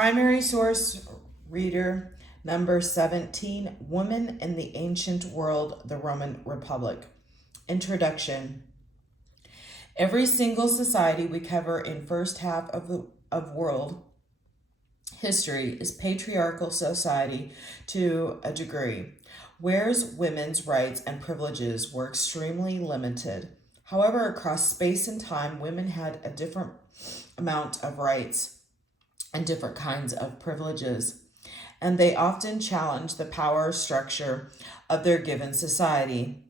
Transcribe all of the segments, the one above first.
Primary source reader number 17, Women in the Ancient World, the Roman Republic. Introduction. Every single society we cover in first half of world history is patriarchal society to a degree, whereas women's rights and privileges were extremely limited. However, across space and time, women had a different amount of rights and different kinds of privileges, and they often challenge the power structure of their given society.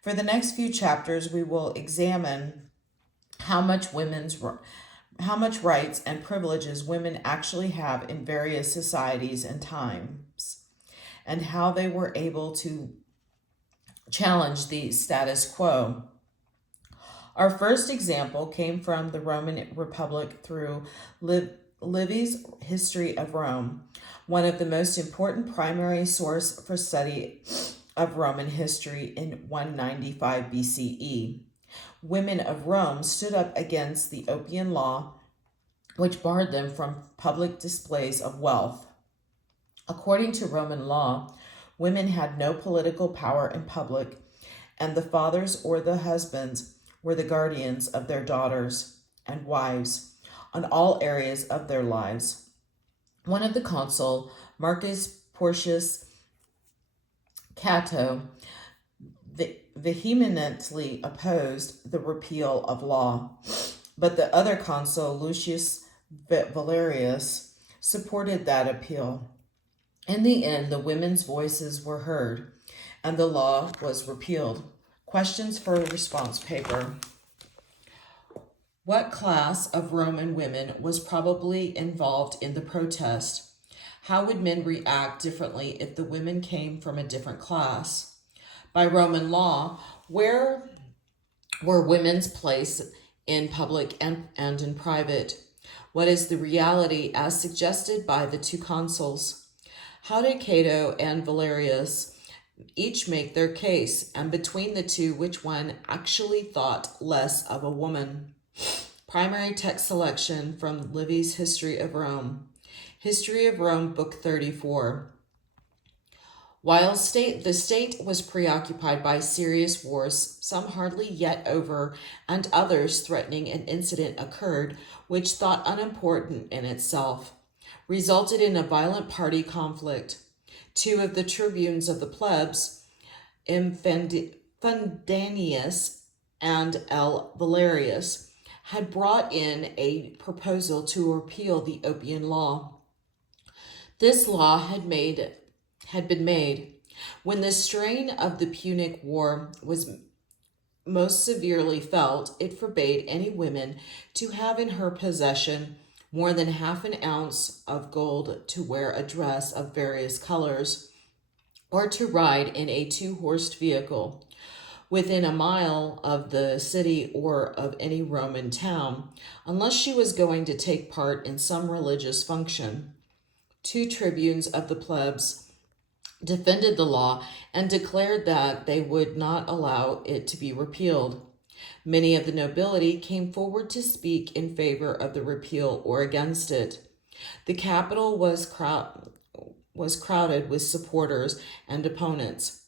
For the next few chapters, we will examine how much rights and privileges women actually have in various societies and times, and how they were able to challenge the status quo. Our first example came from the Roman Republic through Livy's History of Rome, one of the most important primary source for study of Roman history in 195 BCE. Women of Rome stood up against the opium law, which barred them from public displays of wealth. According to Roman law, women had no political power in public, and the fathers or the husbands were the guardians of their daughters and wives on all areas of their lives. One of the consul, Marcus Porcius Cato, vehemently opposed the repeal of law, but the other consul, Lucius Valerius, supported that appeal. In the end, the women's voices were heard, and the law was repealed. Questions for a response paper. What class of Roman women was probably involved in the protest? How would men react differently if the women came from a different class? By Roman law, where were women's place in public and in private? What is the reality as suggested by the two consuls? How did Cato and Valerius each make their case, and between the two, which one actually thought less of a woman? Primary text selection from Livy's History of Rome. History of Rome, Book 34. While the state was preoccupied by serious wars, some hardly yet over, and others threatening an incident occurred, which, thought unimportant in itself, resulted in a violent party conflict. Two of the tribunes of the plebs, Fundanius and L. Valerius, had brought in a proposal to repeal the opium law. This law had been made when the strain of the Punic War was most severely felt. It forbade any woman to have in her possession more than half an ounce of gold, to wear a dress of various colors, or to ride in a two-horsed vehicle within a mile of the city or of any Roman town, unless she was going to take part in some religious function. Two tribunes of the plebs defended the law and declared that they would not allow it to be repealed. Many of the nobility came forward to speak in favor of the repeal or against it. The Capitol was crowded with supporters and opponents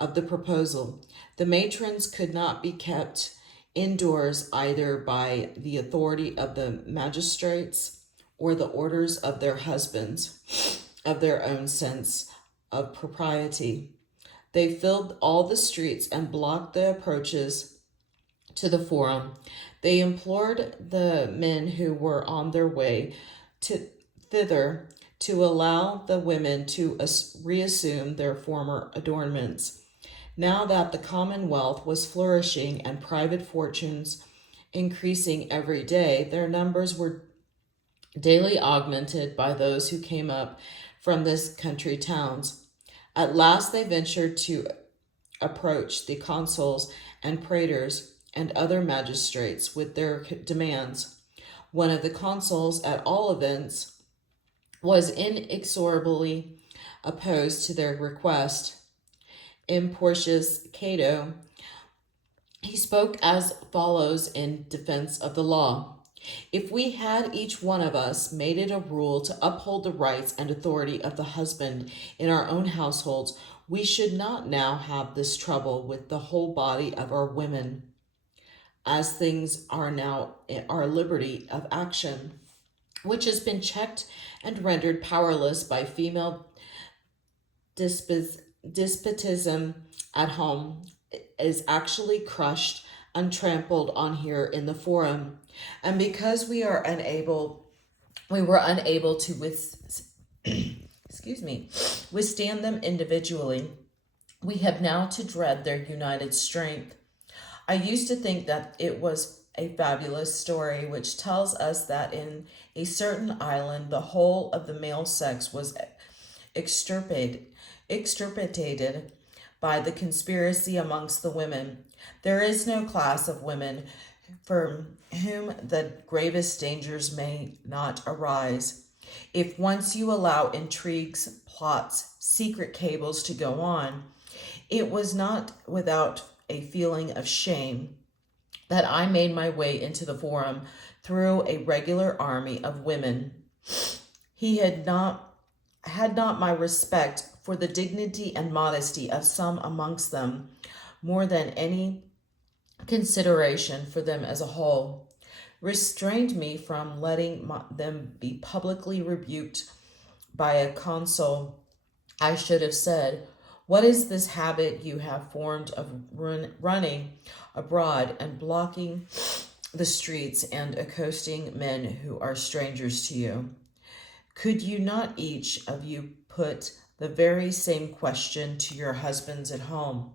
of the proposal. The matrons could not be kept indoors either by the authority of the magistrates or the orders of their husbands, of their own sense of propriety. They filled all the streets and blocked the approaches to the forum. They implored the men who were on their way thither to allow the women to reassume their former adornments. Now that the commonwealth was flourishing and private fortunes increasing every day, their numbers were daily augmented by those who came up from the country towns. At last they ventured to approach the consuls and praetors and other magistrates with their demands. One of the consuls, at all events, was inexorably opposed to their request. In Porcius Cato, he spoke as follows in defense of the law. If we had each one of us made it a rule to uphold the rights and authority of the husband in our own households, we should not now have this trouble with the whole body of our women, as things are now our liberty of action, which has been checked and rendered powerless by female despotism at home, is actually crushed and trampled on here in the forum. And because we were unable to excuse me, withstand them individually, we have now to dread their united strength. I used to think that it was a fabulous story which tells us that in a certain island the whole of the male sex was extirpated by the conspiracy amongst the women. There is no class of women from whom the gravest dangers may not arise. If once you allow intrigues, plots, secret cables to go on, it was not without a feeling of shame that I made my way into the forum through a regular army of women. He had not my respect for the dignity and modesty of some amongst them more than any consideration for them as a whole, restrained me from letting them be publicly rebuked by a consul. I should have said, "What is this habit you have formed of running abroad and blocking the streets and accosting men who are strangers to you? Could you not each of you put the very same question to your husbands at home?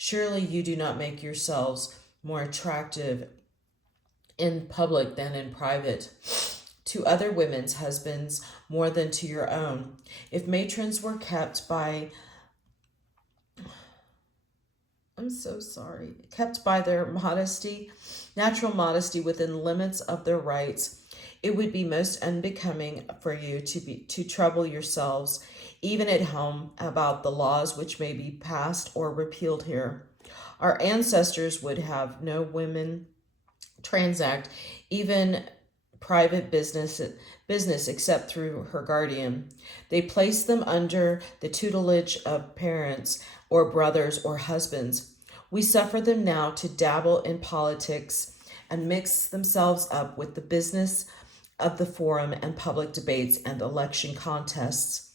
Surely you do not make yourselves more attractive in public than in private to other women's husbands more than to your own. If matrons were kept by kept by their modesty, natural modesty within limits of their rights, it would be most unbecoming for you to trouble yourselves, even at home, about the laws which may be passed or repealed here. Our ancestors would have no women transact even private business except through her guardian. They placed them under the tutelage of parents or brothers or husbands. We suffer them now to dabble in politics and mix themselves up with the business of the forum and public debates and election contests.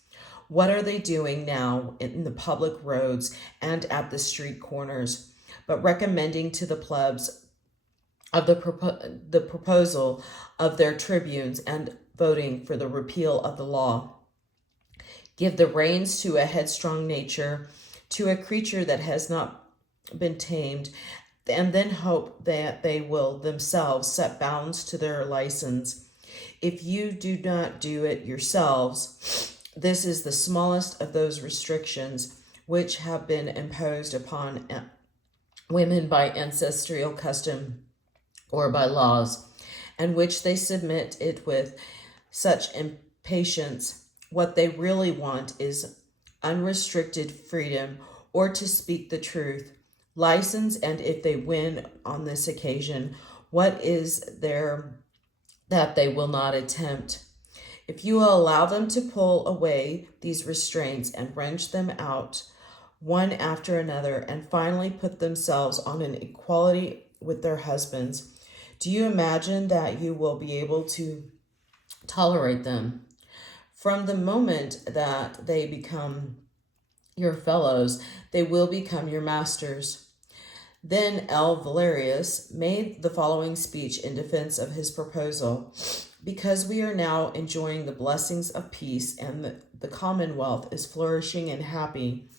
What are they doing now in the public roads and at the street corners, but recommending to the plebs of the proposal of their tribunes and voting for the repeal of the law? Give the reins to a headstrong nature, to a creature that has not been tamed, and then hope that they will themselves set bounds to their license. If you do not do it yourselves, this is the smallest of those restrictions which have been imposed upon women by ancestral custom or by laws, and which they submit it with such impatience. What they really want is unrestricted freedom, or to speak the truth, license, and if they win on this occasion, what is there that they will not attempt? If you will allow them to pull away these restraints and wrench them out one after another, and finally put themselves on an equality with their husbands, do you imagine that you will be able to tolerate them? From the moment that they become your fellows, they will become your masters." Then L. Valerius made the following speech in defense of his proposal. Because we are now enjoying the blessings of peace and the commonwealth is flourishing and happy,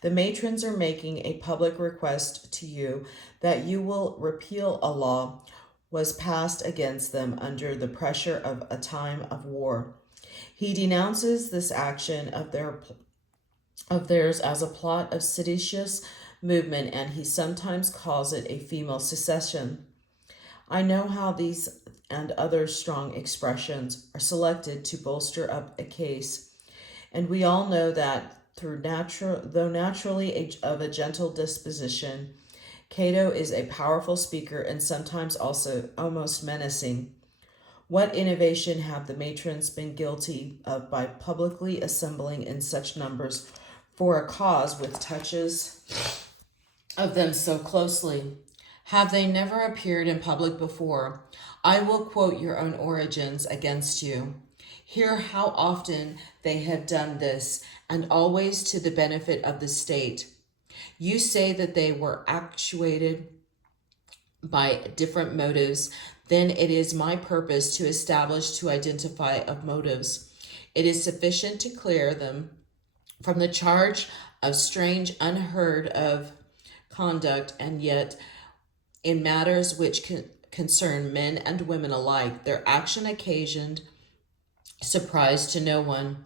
the matrons are making a public request to you that you will repeal a law was passed against them under the pressure of a time of war. He denounces this action of theirs as a plot of seditious movement, and he sometimes calls it a female secession. I know how these and other strong expressions are selected to bolster up a case, and we all know that though naturally of a gentle disposition, Cato is a powerful speaker and sometimes also almost menacing. What innovation have the matrons been guilty of by publicly assembling in such numbers for a cause with touches of them so closely? Have they never appeared in public before? I will quote your own origins against you. Hear how often they have done this, and always to the benefit of the state. You say that they were actuated by different motives. Then it is my purpose to establish, to identify of motives. It is sufficient to clear them from the charge of strange, unheard of conduct, and yet in matters which concern men and women alike, their action occasioned surprise to no one.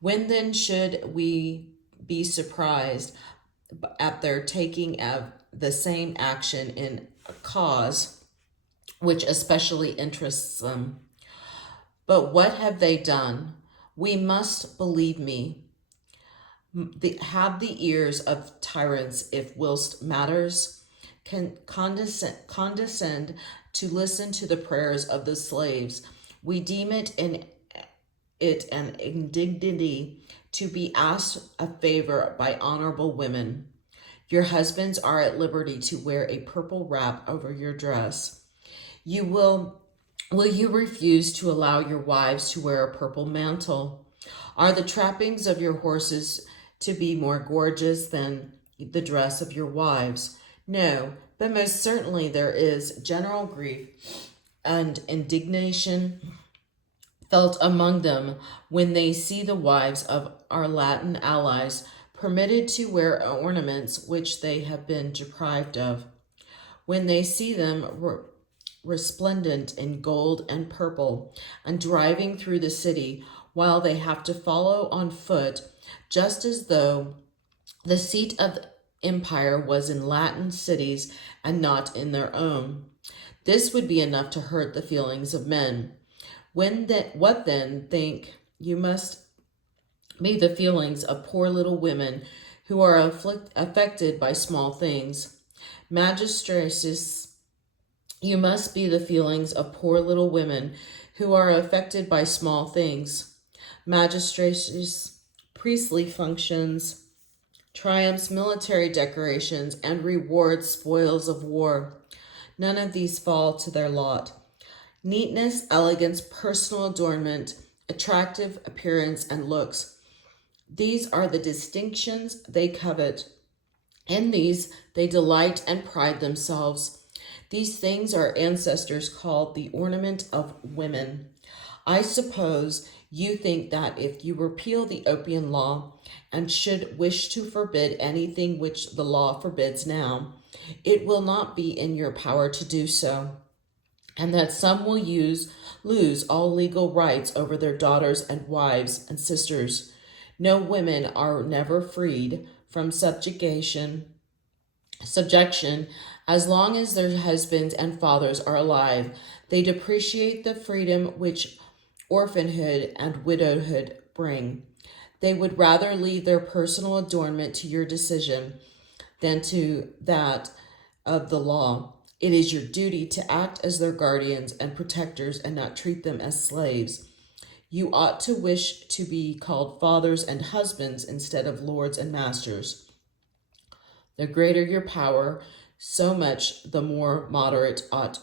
When then should we be surprised at their taking of the same action in a cause which especially interests them? But what have they done? We must, believe me, have the ears of tyrants, if whilst matters can condescend to listen to the prayers of the slaves. We deem it an indignity to be asked a favor by honorable women. Your husbands are at liberty to wear a purple wrap over your dress. Will you refuse to allow your wives to wear a purple mantle? Are the trappings of your horses to be more gorgeous than the dress of your wives? No, but most certainly there is general grief and indignation felt among them when they see the wives of our Latin allies permitted to wear ornaments which they have been deprived of. When they see them resplendent in gold and purple and driving through the city while they have to follow on foot, just as though the seat of empire was in Latin cities and not in their own. This would be enough to hurt the feelings of men. What then think you must be the feelings of poor little women who are affected by small things? Magistresses, you must be the feelings of poor little women who are affected by small things. Magistresses, priestly functions, triumphs, military decorations, and rewards, spoils of war. None of these fall to their lot. Neatness, elegance, personal adornment, attractive appearance, and looks. These are the distinctions they covet. In these they delight and pride themselves. These things our ancestors called the ornament of women. I suppose you think that if you repeal the opium law and should wish to forbid anything which the law forbids now, it will not be in your power to do so, and that some will lose all legal rights over their daughters and wives and sisters. No, women are never freed from subjection as long as their husbands and fathers are alive. They depreciate the freedom which orphanhood and widowhood bring. They would rather leave their personal adornment to your decision than to that of the law. It is your duty to act as their guardians and protectors and not treat them as slaves. You ought to wish to be called fathers and husbands instead of lords and masters. The greater your power, so much the more moderate ought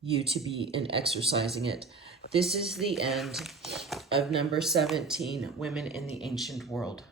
you to be in exercising it. This is the end of number 17, Women in the Ancient World.